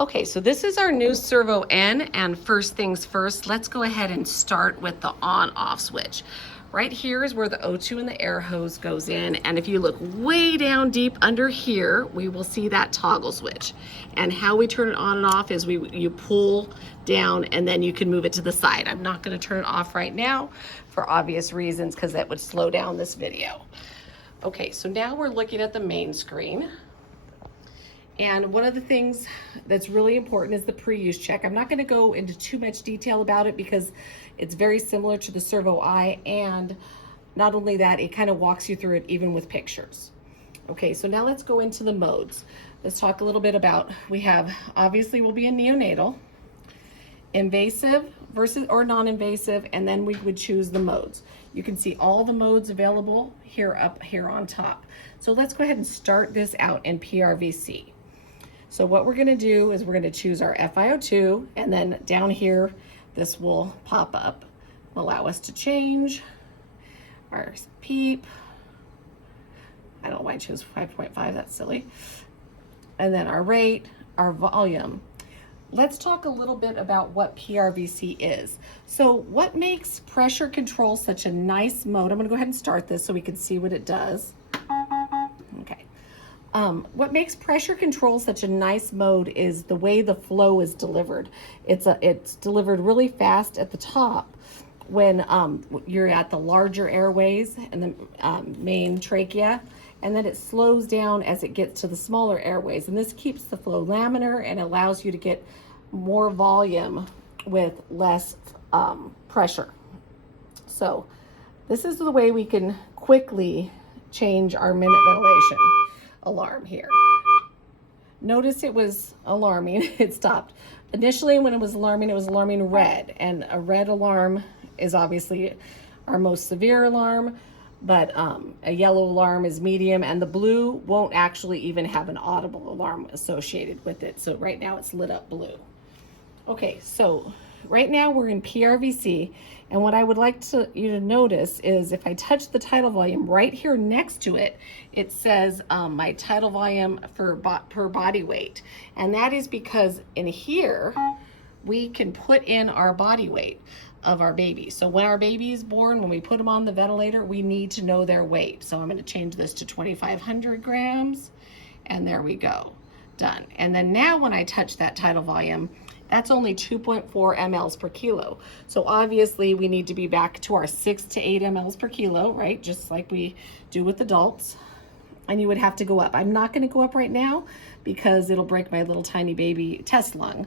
Okay, so this is our new Servo N, and first things first, let's go ahead and start with the on-off switch. Right here is where the O2 and the air hose goes in, and if you look way down deep under here, we will see that toggle switch. And how we turn it on and off is you pull down and then you can move it to the side. I'm not gonna turn it off right now for obvious reasons because that would slow down this video. Okay, so now we're looking at the main screen. And one of the things that's really important is the pre-use check. I'm not going to go into too much detail about it because it's very similar to the Servo I, and not only that, it kind of walks you through it even with pictures. Okay, so now let's go into the modes. Let's talk a little bit about, we have, obviously will be a neonatal, invasive versus or non-invasive, and then we would choose the modes. You can see all the modes available up here on top. So let's go ahead and start this out in PRVC. So what we're gonna do is we're gonna choose our FiO2, and then down here, this will pop up, allow us to change our PEEP. I don't know why I chose 5.5, that's silly. And then our rate, our volume. Let's talk a little bit about what PRVC is. So what makes pressure control such a nice mode? I'm gonna go ahead and start this so we can see what it does. Okay. What makes pressure control such a nice mode is the way the flow is delivered. It's delivered really fast at the top when you're at the larger airways and the main trachea, and then it slows down as it gets to the smaller airways. And this keeps the flow laminar and allows you to get more volume with less pressure. So this is the way we can quickly change our minute ventilation alarm here. Notice it was alarming, it stopped. Initially when it was alarming red, and a red alarm is obviously our most severe alarm, but a yellow alarm is medium, and the blue won't actually even have an audible alarm associated with it. So right now it's lit up blue. Okay, so right now we're in PRVC, and what I would like you to notice is if I touch the tidal volume right here next to it, it says my tidal volume per body weight. And that is because in here, we can put in our body weight of our baby. So when our baby is born, when we put them on the ventilator, we need to know their weight. So I'm gonna change this to 2,500 grams, and there we go, done. And then now when I touch that tidal volume, that's only 2.4 mLs per kilo. So obviously we need to be back to our 6 to 8 mLs per kilo, right? Just like we do with adults. And you would have to go up. I'm not gonna go up right now because it'll break my little tiny baby test lung.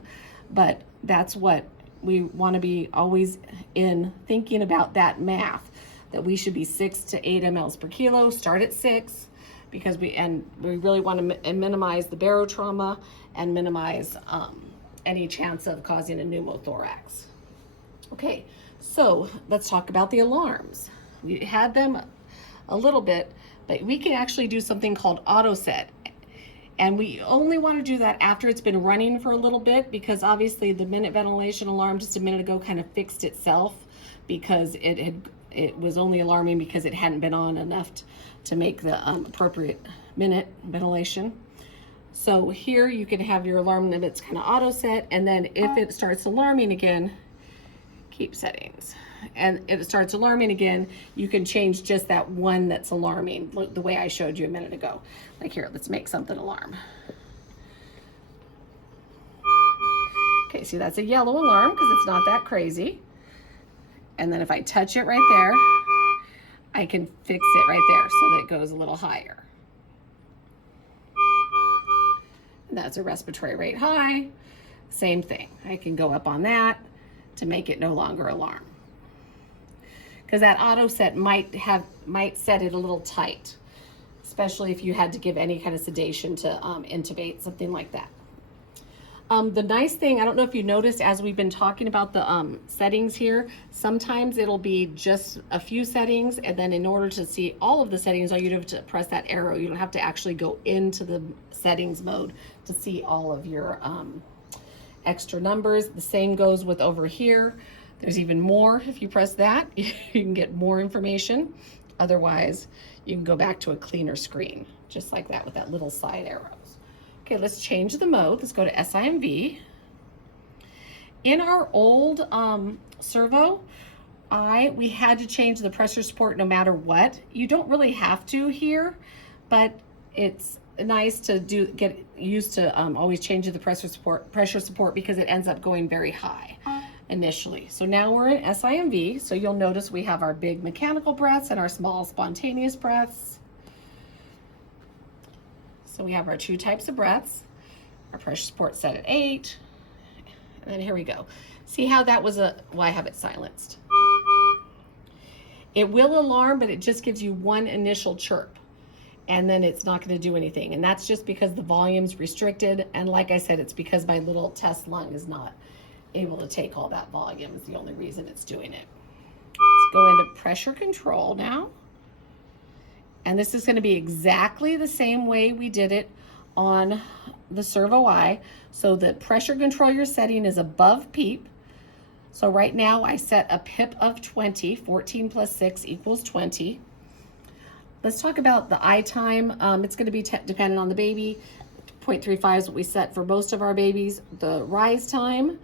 But that's what we wanna be always in thinking about, that math, that we should be 6 to 8 mLs per kilo. Start at 6 because we really wanna minimize the barotrauma and minimize any chance of causing a pneumothorax. Okay, so let's talk about the alarms. We had them a little bit, but we can actually do something called auto set. And we only want to do that after it's been running for a little bit, because obviously the minute ventilation alarm just a minute ago kind of fixed itself because it was only alarming because it hadn't been on enough to make the appropriate minute ventilation. So here you can have your alarm limits kind of auto set, and then if it starts alarming again, keep settings. And if it starts alarming again, you can change just that one that's alarming, the way I showed you a minute ago. Like here, let's make something alarm. Okay, see that's a yellow alarm because it's not that crazy. And then if I touch it right there, I can fix it right there so that it goes a little higher. That's a respiratory rate high. Same thing. I can go up on that to make it no longer alarm. Because that auto set might set it a little tight, especially if you had to give any kind of sedation to intubate, something like that. The nice thing, I don't know if you noticed as we've been talking about the settings here, sometimes it'll be just a few settings, and then in order to see all of the settings, all you have to press that arrow. You don't have to actually go into the settings mode to see all of your extra numbers. The same goes with over here. There's even more. If you press that, you can get more information. Otherwise, you can go back to a cleaner screen, just like that with that little side arrows. Okay, let's change the mode. Let's go to SIMV. In our old servo, we had to change the pressure support no matter what. You don't really have to here, but it's nice to get used to always changing the pressure support because it ends up going very high initially. So now we're in SIMV. So you'll notice we have our big mechanical breaths and our small spontaneous breaths. So we have our 2 types of breaths. Our pressure support set at 8. And then here we go. See how that was well, I have it silenced. It will alarm, but it just gives you one initial chirp. And then it's not going to do anything. And that's just because the volume's restricted. And like I said, it's because my little test lung is not able to take all that volume. Is the only reason it's doing it. Let's go into pressure control now. And this is going to be exactly the same way we did it on the Servo I. So the pressure control you're setting is above PEEP. So right now I set a PIP of 20. 14 plus 6 equals 20. Let's talk about the eye time. It's going to be dependent on the baby. 0.35 is what we set for most of our babies. The rise time,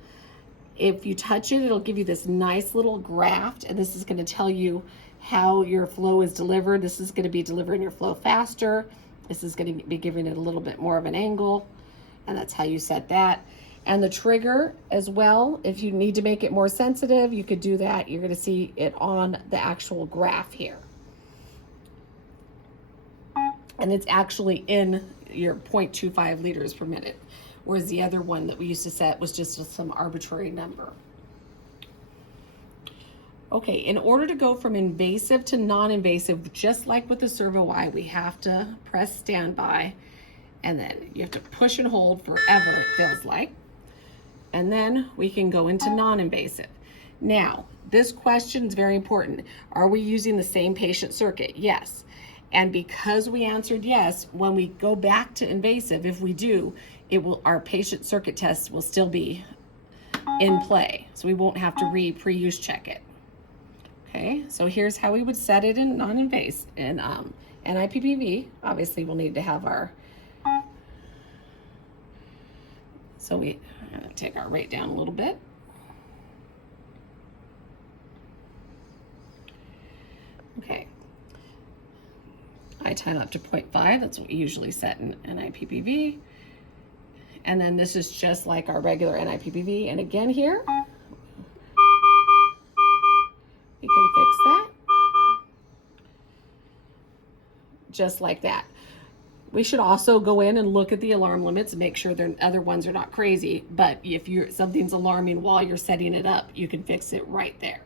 if you touch it, it'll give you this nice little graph, and this is going to tell you how your flow is delivered. This is going to be delivering your flow faster. This is going to be giving it a little bit more of an angle, and that's how you set that. And the trigger as well, if you need to make it more sensitive, you could do that. You're going to see it on the actual graph here. And it's actually in your 0.25 liters per minute, whereas the other one that we used to set was just some arbitrary number. Okay, in order to go from invasive to non-invasive, just like with the Servo I, we have to press standby, and then you have to push and hold forever, it feels like. And then we can go into non-invasive. Now, this question is very important. Are we using the same patient circuit? Yes. And because we answered yes, when we go back to invasive, if we do, our patient circuit test will still be in play. So we won't have to pre-use check it. Okay, so here's how we would set it in non-invasive. In NIPPV, obviously we'll need to have I'm gonna take our rate down a little bit. Okay. I time up to 0.5, that's what we usually set in NIPPV. And then this is just like our regular NIPPV. And again here, we can fix that. Just like that. We should also go in and look at the alarm limits and make sure the other ones are not crazy. But if something's alarming while you're setting it up, you can fix it right there.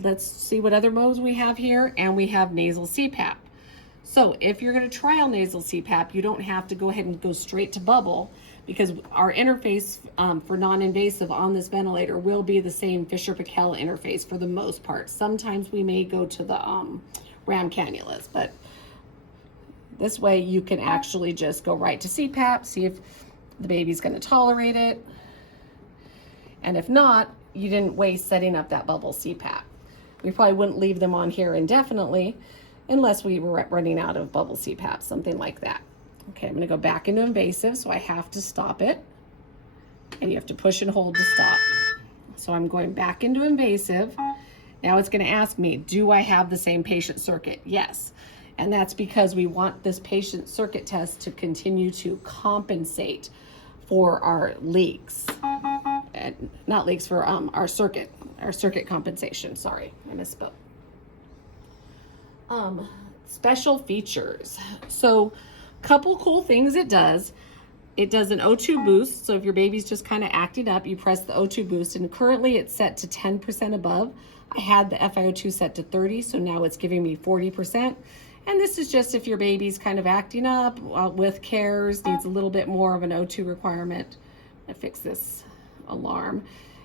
Let's see what other modes we have here. And we have nasal CPAP. So if you're going to trial nasal CPAP, you don't have to go ahead and go straight to bubble, because our interface for non-invasive on this ventilator will be the same Fisher-Paykel interface for the most part. Sometimes we may go to the RAM cannulas, but this way you can actually just go right to CPAP, see if the baby's going to tolerate it. And if not, you didn't waste setting up that bubble CPAP. We probably wouldn't leave them on here indefinitely unless we were running out of bubble CPAP, something like that. Okay, I'm going to go back into invasive, so I have to stop it. And you have to push and hold to stop. So I'm going back into invasive. Now it's going to ask me, do I have the same patient circuit? Yes. And that's because we want this patient circuit test to continue to compensate for our leaks. Not leaks, for our circuit compensation. Sorry, I misspoke. Special features. So couple cool things it does. It does an O2 boost. So if your baby's just kind of acting up, you press the O2 boost, and currently it's set to 10% above. I had the FiO2 set to 30, so now it's giving me 40%. And this is just if your baby's kind of acting up with cares, needs a little bit more of an O2 requirement. I fix this alarm.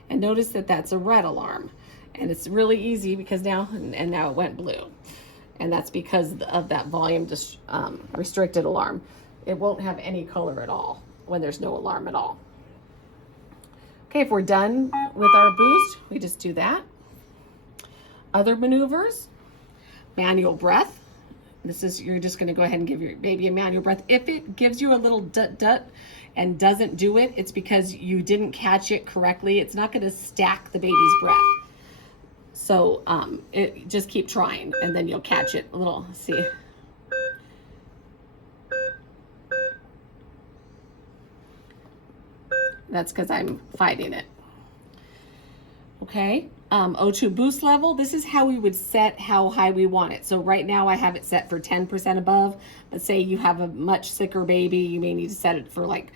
And notice that that's a red alarm. And it's really easy because now it went blue. And that's because of that volume restricted alarm. It won't have any color at all when there's no alarm at all. Okay, if we're done with our boost, we just do that. Other maneuvers, manual breath. This is, you're just gonna go ahead and give your baby a manual breath. If it gives you a little dut and doesn't do it, it's because you didn't catch it correctly. It's not gonna stack the baby's breath. So just keep trying, and then you'll catch it a little. See. That's because I'm fighting it. Okay, O2 boost level. This is how we would set how high we want it. So right now I have it set for 10% above, but say you have a much sicker baby, you may need to set it for like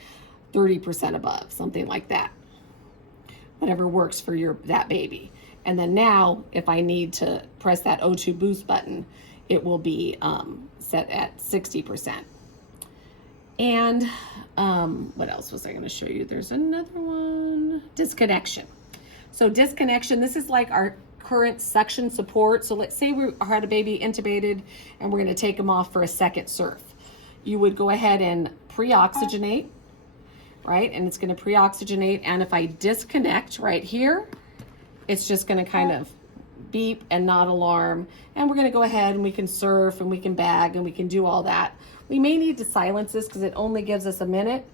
30% above, something like that. Whatever works for that baby. And then now, if I need to press that O2 boost button, it will be set at 60%. And what else was I going to show you? There's another one. Disconnection. So disconnection, this is like our current suction support. So let's say we had a baby intubated and we're going to take them off for a second surf. You would go ahead and pre-oxygenate, right? And it's going to pre-oxygenate. And if I disconnect right here, it's just going to kind of beep and not alarm. And we're going to go ahead and we can surf and we can bag and we can do all that. We may need to silence this because it only gives us a minute,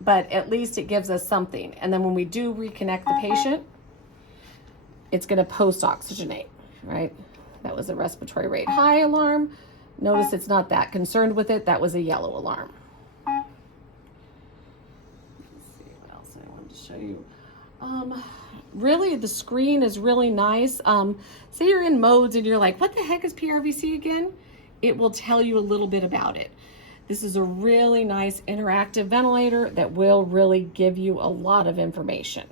but at least it gives us something. And then when we do reconnect the patient, it's going to post-oxygenate, right? That was a respiratory rate high alarm. Notice it's not that concerned with it. That was a yellow alarm. Let's see what else I wanted to show you. Really, the screen is really nice. Say you're in modes and you're like, what the heck is PRVC again? It will tell you a little bit about it. This is a really nice interactive ventilator that will really give you a lot of information.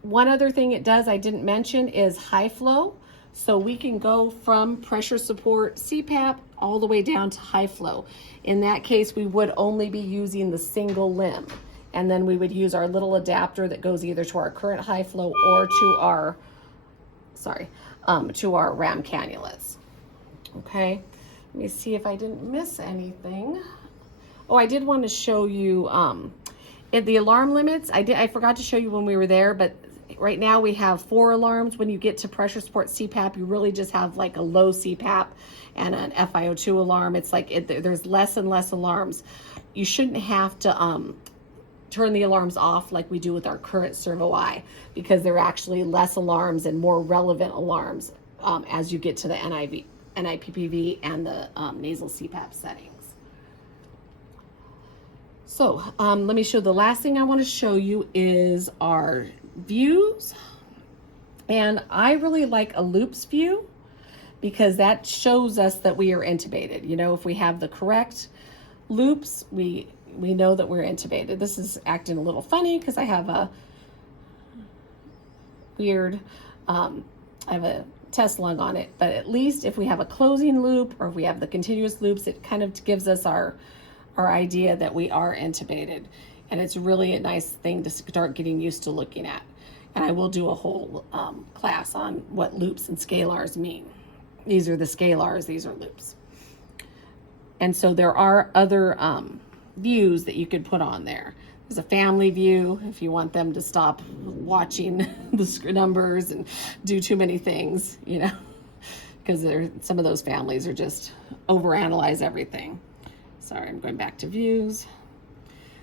One other thing it does I didn't mention is high flow. So we can go from pressure support CPAP all the way down to high flow. In that case, we would only be using the single limb. And then we would use our little adapter that goes either to our current high flow or to our, to our RAM cannulas. Okay, let me see if I didn't miss anything. Oh, I did want to show you the alarm limits. I forgot to show you when we were there, but right now we have 4 alarms. When you get to pressure support CPAP, you really just have like a low CPAP and an FiO2 alarm. It's like there's less and less alarms. You shouldn't have to turn the alarms off like we do with our current Servo I, because they're actually less alarms and more relevant alarms as you get to the NIPPV and the nasal CPAP settings. So let me show the last thing I want to show you is our views. And I really like a loops view because that shows us that we are intubated. You know, if we have the correct loops, we know that we're intubated. This is acting a little funny because I have a weird, I have a test lung on it, but at least if we have a closing loop or if we have the continuous loops, it kind of gives us our idea that we are intubated. And it's really a nice thing to start getting used to looking at. And I will do a whole class on what loops and scalars mean. These are the scalars, these are loops. And so there are other views that you could put on there. There's a family view if you want them to stop watching the numbers and do too many things, you know, because some of those families are just overanalyze everything. Sorry, I'm going back to views.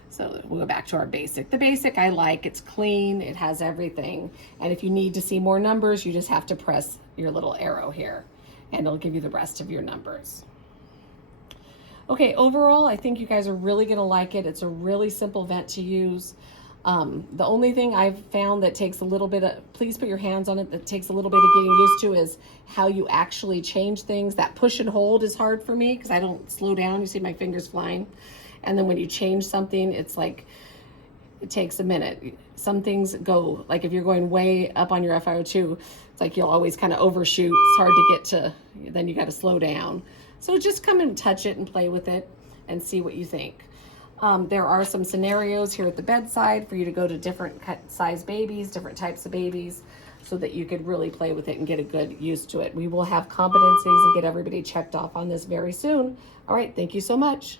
So we'll go back to our basic. The basic I like, it's clean, it has everything. And if you need to see more numbers, you just have to press your little arrow here and it'll give you the rest of your numbers. Okay, overall, I think you guys are really gonna like it. It's a really simple vent to use. The only thing I've found that takes a little bit of, please put your hands on it, that takes a little bit of getting used to is how you actually change things. That push and hold is hard for me because I don't slow down. You see my fingers flying. And then when you change something, it's like, it takes a minute. Some things go, like if you're going way up on your FiO2, it's like you'll always kind of overshoot. It's hard to get to, then you got to slow down. So just come and touch it and play with it and see what you think. There are some scenarios here at the bedside for you to go to different size babies, different types of babies, so that you could really play with it and get a good use to it. We will have competencies and get everybody checked off on this very soon. All right, thank you so much.